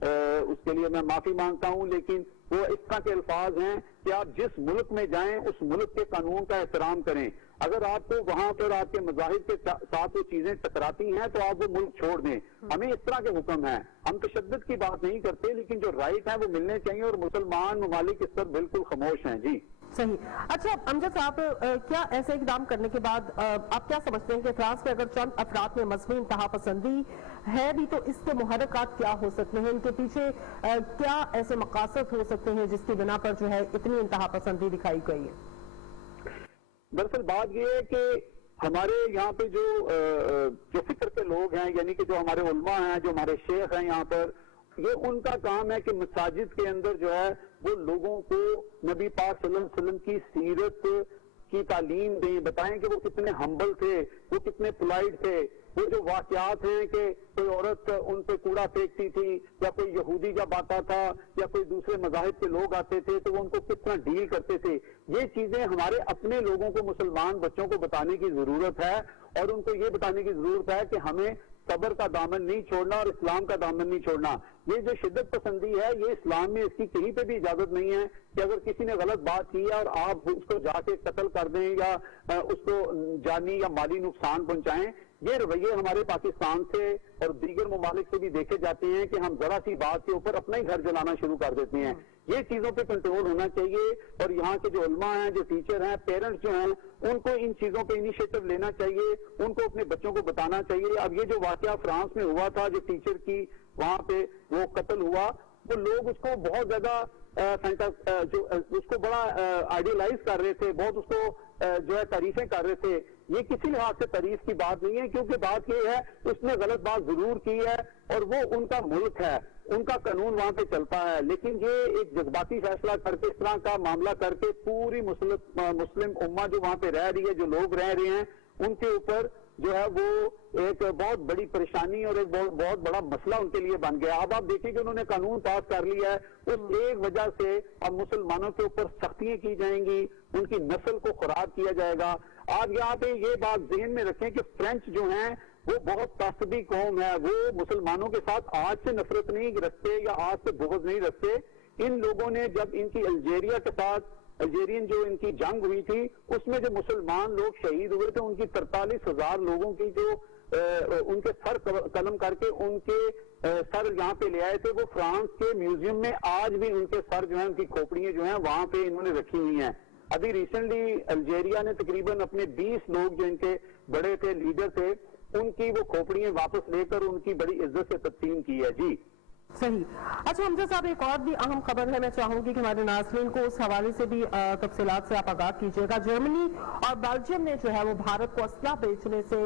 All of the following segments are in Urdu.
اس کے لیے میں معافی مانگتا ہوں، لیکن وہ اس طرح کے الفاظ ہیں کہ آپ جس ملک میں جائیں اس ملک کے قانون کا احترام کریں. اگر آپ کو وہاں پر آپ کے مذاہب کے ساتھ وہ چیزیں ٹکراتی ہیں تو آپ وہ ملک چھوڑ دیں. ہمیں اس طرح کے حکم ہیں، ہم تشدد کی بات نہیں کرتے، لیکن جو رائٹ ہیں وہ ملنے چاہیے، اور مسلمان ممالک اس پر بالکل خاموش ہیں. جی صحیح. اچھا امجد صاحب، کیا ایسے اقدام کرنے کے بعد آپ کیا سمجھتے ہیں کہ فرانس میں اگر چند افراد میں مذہبی انتہا پسندی ہے بھی تو اس کے محرکات کیا ہو سکتے ہیں؟ ان کے پیچھے کیا ایسے مقاصد ہو سکتے ہیں جس کی بنا پر جو ہے اتنی انتہا پسندی دکھائی گئی ہے؟ دراصل بات یہ ہے کہ ہمارے یہاں پہ جو فکر کے لوگ ہیں، یعنی کہ جو ہمارے علماء ہیں، جو ہمارے شیخ ہیں یہاں پر، یہ ان کا کام ہے کہ مساجد کے اندر جو ہے وہ لوگوں کو نبی پاک صلی اللہ علیہ وسلم کی سیرت کی تعلیم دیں، بتائیں کہ وہ کتنے ہمبل تھے، وہ کتنے پولائٹ تھے. وہ جو واقعات ہیں کہ کوئی عورت ان پہ کوڑا پھینکتی تھی، یا کوئی یہودی جب آتا تھا، یا کوئی دوسرے مذاہب کے لوگ آتے تھے تو وہ ان کو کس طرح ڈیل کرتے تھے، یہ چیزیں ہمارے اپنے لوگوں کو، مسلمان بچوں کو بتانے کی ضرورت ہے. اور ان کو یہ بتانے کی ضرورت ہے کہ ہمیں صبر کا دامن نہیں چھوڑنا اور اسلام کا دامن نہیں چھوڑنا. یہ جو شدت پسندی ہے، یہ اسلام میں اس کی کہیں پہ بھی اجازت نہیں ہے کہ اگر کسی نے غلط بات کی ہے اور آپ اس کو جا کے قتل کر دیں یا اس کو جانی یا مالی نقصان پہنچائیں. یہ رویے ہمارے پاکستان سے اور دیگر ممالک سے بھی دیکھے جاتے ہیں کہ ہم ذرا سی بات کے اوپر اپنا ہی گھر جلانا شروع کر دیتے ہیں. یہ چیزوں پہ کنٹرول ہونا چاہیے، اور یہاں کے جو علماء ہیں، جو ٹیچر ہیں، پیرنٹس جو ہیں، ان کو ان چیزوں پہ انیشیٹو لینا چاہیے، ان کو اپنے بچوں کو بتانا چاہیے. اب یہ جو واقعہ فرانس میں ہوا تھا، جو ٹیچر کی وہاں پہ وہ قتل ہوا، وہ لوگ اس کو بہت زیادہ اس کو بڑا آئیڈیلائز کر رہے تھے، بہت اس کو جو ہے تعریفیں کر رہے تھے. یہ کسی لحاظ سے تعریف کی بات نہیں ہے، کیونکہ بات یہ ہے اس نے غلط بات ضرور کی ہے، اور وہ ان کا ملک ہے، ان کا قانون وہاں پہ چلتا ہے. لیکن یہ ایک جذباتی فیصلہ کر کے، اس طرح کا معاملہ کر کے، پوری مسلم امہ جو وہاں پہ رہ رہی ہے، جو لوگ رہ رہے ہیں، ان کے اوپر جو ہے وہ ایک بہت بڑی پریشانی اور ایک بہت بڑا مسئلہ ان کے لیے بن گیا. اب آپ دیکھیں کہ انہوں نے قانون پاس کر لیا ہے، اس ایک وجہ سے اب مسلمانوں کے اوپر سختیاں کی جائیں گی، ان کی نسل کو خراب کیا جائے گا. آپ یہاں پہ یہ بات ذہن میں رکھیں کہ فرینچ جو ہیں وہ بہت تعصبی قوم ہے، وہ مسلمانوں کے ساتھ آج سے نفرت نہیں رکھتے یا آج سے بغض نہیں رکھتے. ان لوگوں نے جب ان کی الجیریا کے ساتھ الجیرین جو ان کی جنگ ہوئی تھی، اس میں جو مسلمان لوگ شہید ہوئے تھے، ان کی 43,000 لوگوں کی جو ان کے سر قلم کر کے ان کے سر یہاں پہ لے آئے تھے، وہ فرانس کے میوزیم میں آج بھی ان کے سر جو ہیں، ان کی کھوپڑیاں جو ہیں وہاں پہ انہوں نے رکھی ہوئی ہیں. ابھی ریسنٹلی الجیریا نے تقریباً اپنے 20 لوگ جو ان کے بڑے تھے، لیڈر تھے، ان کی وہ کھوپڑیاں واپس لے کر ان کی بڑی عزت سے تقسیم کی ہے. جی صحیح. اچھا امجد صاحب، ایک اور بھی اہم خبر ہے، میں چاہوں گی کہ ہمارے ناظرین کو اس حوالے سے بھی تفصیلات سے آپ آگاہ کیجیے گا. جرمنی اور بیلجیم نے جو ہے وہ بھارت کو اسلحہ بیچنے سے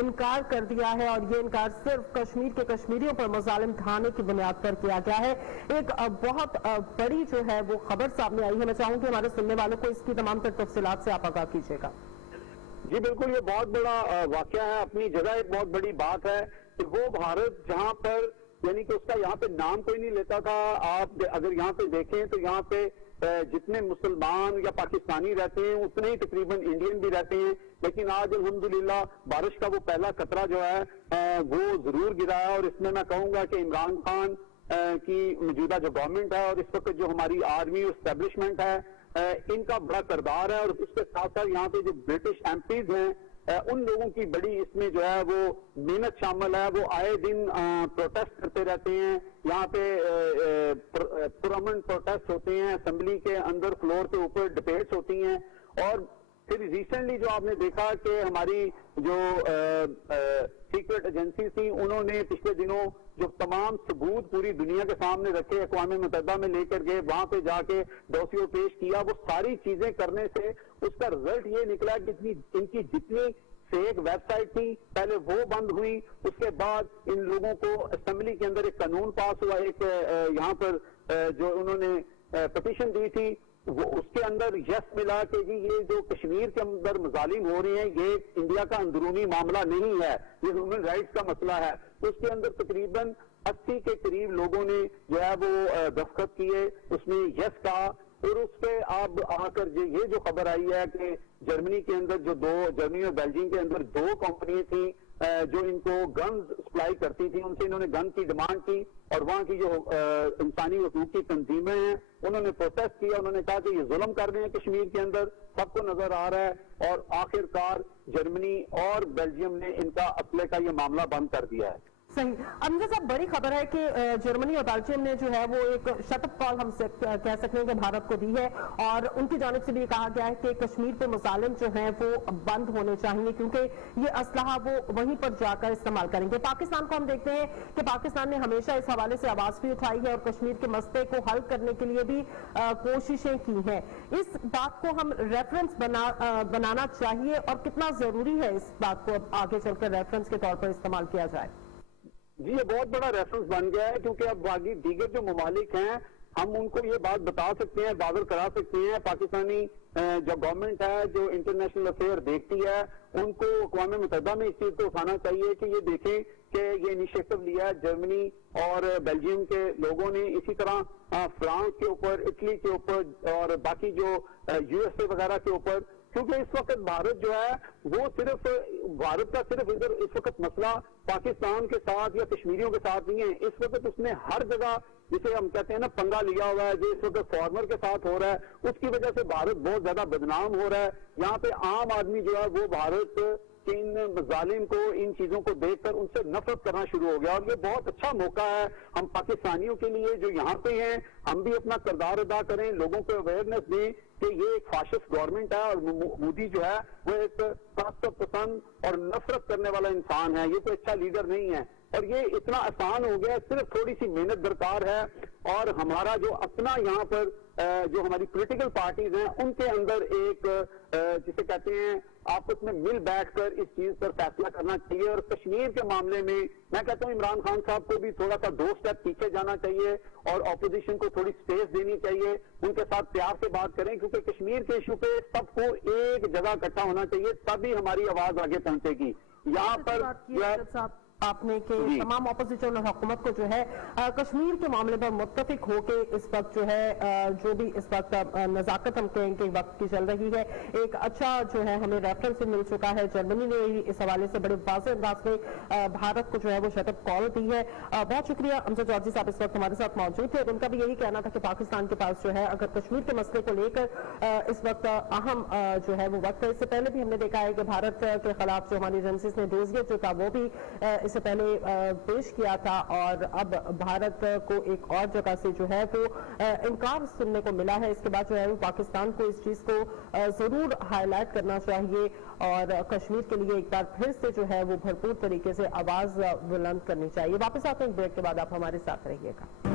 انکار کر دیا ہے، اور یہ انکار صرف کشمیر کے کشمیریوں پر مظالم ڈھانے کی بنیاد پر کیا گیا ہے. ایک بہت بڑی جو ہے وہ خبر سامنے آئی ہے، میں چاہوں گی ہمارے سننے والوں کو اس کی تمام تر تفصیلات سے آپ آگاہ کیجیے گا. جی بالکل، یہ بہت بڑا واقعہ ہے، اپنی جگہ ایک بہت بڑی بات ہے کہ وہ بھارت جہاں پر، یعنی کہ اس کا یہاں پہ نام کوئی نہیں لیتا تھا. آپ اگر یہاں پہ دیکھیں تو یہاں پہ جتنے مسلمان یا پاکستانی رہتے ہیں اتنے ہی تقریباً انڈین بھی رہتے ہیں. لیکن آج الحمدللہ بارش کا وہ پہلا قطرہ جو ہے وہ ضرور گرا ہے، اور اس میں میں کہوں گا کہ عمران خان کی موجودہ جو گورنمنٹ ہے اور اس وقت جو ہماری آرمی اسٹیبلشمنٹ ہے، ان کا بڑا کردار ہے. اور اس کے ساتھ ساتھ یہاں پہ جو برٹش ایم پیز ہیں، ان لوگوں کی بڑی اس میں جو ہے وہ محنت شامل ہے. وہ آئے دن پروٹیسٹ کرتے رہتے ہیں. یہاں پہ پرامن پروٹیسٹ ہوتے ہیں، اسمبلی کے اندر فلور کے اوپر ڈبیٹس ہوتی ہیں. اور پھر ریسنٹلی جو آپ نے دیکھا کہ ہماری جو سیکرٹ ایجنسی تھی، انہوں نے پچھلے دنوں جو تمام ثبوت پوری دنیا کے سامنے رکھے، اقوام متحدہ میں لے کر گئے، وہاں پہ جا کے ڈوسیو پیش کیا. وہ ساری چیزیں کرنے سے اس کا رزلٹ یہ نکلا کہ ان کی جتنی فیک ویب سائٹ تھی پہلے وہ بند ہوئی. اس کے بعد ان لوگوں کو اسمبلی کے اندر ایک قانون پاس ہوا، ایک یہاں پر جو انہوں نے پٹیشن دی تھی، وہ اس کے اندر یس ملا کہ جی یہ جو کشمیر کے اندر مظالم ہو رہے ہیں یہ انڈیا کا اندرونی معاملہ نہیں ہے، یہ ہیومن رائٹس کا مسئلہ ہے. اس کے اندر تقریباً 80 کے قریب لوگوں نے جو ہے وہ دستخط کیے، اس میں یس کہا. اور اس پہ اب آ کر یہ جو خبر آئی ہے کہ جرمنی کے اندر جرمنی اور بیلجیم کے اندر 2 کمپنیاں تھیں جو ان کو گنز سپلائی کرتی تھی ان سے انہوں نے گن کی ڈیمانڈ کی اور وہاں کی جو انسانی حقوق کی تنظیمیں ہیں انہوں نے پروٹیسٹ کیا. انہوں نے کہا کہ یہ ظلم کر رہے ہیں کشمیر کے اندر, سب کو نظر آ رہا ہے, اور آخر کار جرمنی اور بیلجیم نے ان کا اپلے کا یہ معاملہ بند کر دیا ہے. صحیح. امجد صاحب, بڑی خبر ہے کہ جرمنی اور بیلجیم نے جو ہے وہ ایک شٹ اپ کال ہم سے کہہ سکتے ہیں کہ بھارت کو دی ہے, اور ان کی جانب سے بھی کہا گیا ہے کہ کشمیر پہ مظالم جو ہیں وہ بند ہونے چاہیے کیونکہ یہ اسلحہ وہ وہیں پر جا کر استعمال کریں گے. پاکستان کو ہم دیکھتے ہیں کہ پاکستان نے ہمیشہ اس حوالے سے آواز بھی اٹھائی ہے اور کشمیر کے مسئلے کو حل کرنے کے لیے بھی کوششیں کی ہیں. اس بات کو ہم ریفرنس بنانا چاہیے اور کتنا ضروری ہے اس بات کو اب آگے چل کر ریفرنس کے طور پر استعمال کیا جائے؟ جی, یہ بہت بڑا ریفرنس بن گیا ہے کیونکہ اب باقی دیگر جو ممالک ہیں ہم ان کو یہ بات بتا سکتے ہیں, بادر کرا سکتے ہیں. پاکستانی جو گورنمنٹ ہے, جو انٹرنیشنل افیئر دیکھتی ہے, ان کو اقوام متحدہ میں اس چیز کو اٹھانا چاہیے کہ یہ دیکھیں کہ یہ انیشیٹو لیا ہے جرمنی اور بیلجیم کے لوگوں نے, اسی طرح فرانس کے اوپر, اٹلی کے اوپر اور باقی جو یو ایس اے وغیرہ کے اوپر, کیونکہ اس وقت بھارت جو ہے وہ صرف بھارت کا صرف ادھر اس وقت مسئلہ پاکستان کے ساتھ یا کشمیریوں کے ساتھ نہیں ہے. اس وقت اس نے ہر جگہ جسے ہم کہتے ہیں نا پنگا لیا ہوا ہے, جو اس وقت فارمر کے ساتھ ہو رہا ہے, اس کی وجہ سے بھارت بہت زیادہ بدنام ہو رہا ہے. یہاں پہ عام آدمی جو ہے وہ بھارت کہ ان مظالم کو, ان چیزوں کو دیکھ کر ان سے نفرت کرنا شروع ہو گیا. اور یہ بہت اچھا موقع ہے ہم پاکستانیوں کے لیے جو یہاں پہ ہیں, ہم بھی اپنا کردار ادا کریں, لوگوں کو اویئرنیس دیں کہ یہ ایک فاشسٹ گورنمنٹ ہے اور مودی جو ہے وہ ایک تعصب پسند اور نفرت کرنے والا انسان ہے, یہ کوئی اچھا لیڈر نہیں ہے. اور یہ اتنا آسان ہو گیا, صرف تھوڑی سی محنت درکار ہے, اور ہمارا جو اپنا یہاں پر جو ہماری پولیٹیکل پارٹیز ہیں ان کے اندر ایک جسے کہتے ہیں آپس میں مل بیٹھ کر اس چیز پر فیصلہ کرنا چاہیے. اور کشمیر کے معاملے میں کہتا ہوں عمران خان صاحب کو بھی تھوڑا سا 2 سٹیپ پیچھے جانا چاہیے اور اپوزیشن کو تھوڑی سپیس دینی چاہیے, ان کے ساتھ پیار سے بات کریں, کیونکہ کشمیر کے ایشو پہ سب کو ایک جگہ اکٹھا ہونا چاہیے, تبھی ہماری آواز آگے پہنچے گی. یہاں پر آپ نے کہ تمام اپوزیشن اور حکومت کو جو ہے کشمیر کے معاملے پر متفق ہو کے اس وقت جو ہے جو بھی اس وقت نزاکت ہم کہیں کہ وقت کی چل رہی ہے, ایک اچھا جو ہے ہمیں ریفرنس مل چکا ہے. جرمنی نے اس حوالے سے بڑے واضح انداز میں بھارت کو جو ہے وہ شٹ اپ کال دی ہے. بہت شکریہ امجد جارجی صاحب اس وقت ہمارے ساتھ موجود تھے, اور ان کا بھی یہی کہنا تھا کہ پاکستان کے پاس جو ہے اگر کشمیر کے مسئلے کو لے کر اس وقت اہم جو ہے وہ وقت ہے. اس سے پہلے بھی ہم نے دیکھا ہے کہ بھارت کے خلاف جو ہماری ایجنسیز نے ڈوزگیٹ جو تھا وہ بھی اس سے پہلے پیش کیا تھا, اور اب بھارت کو ایک اور جگہ سے جو ہے وہ انکار سننے کو ملا ہے. اس کے بعد جو ہے وہ پاکستان کو اس چیز کو ضرور ہائی لائٹ کرنا چاہیے اور کشمیر کے لیے ایک بار پھر سے جو ہے وہ بھرپور طریقے سے آواز بلند کرنی چاہیے. واپس آتے ہیں بریک کے بعد, آپ ہمارے ساتھ رہیے گا.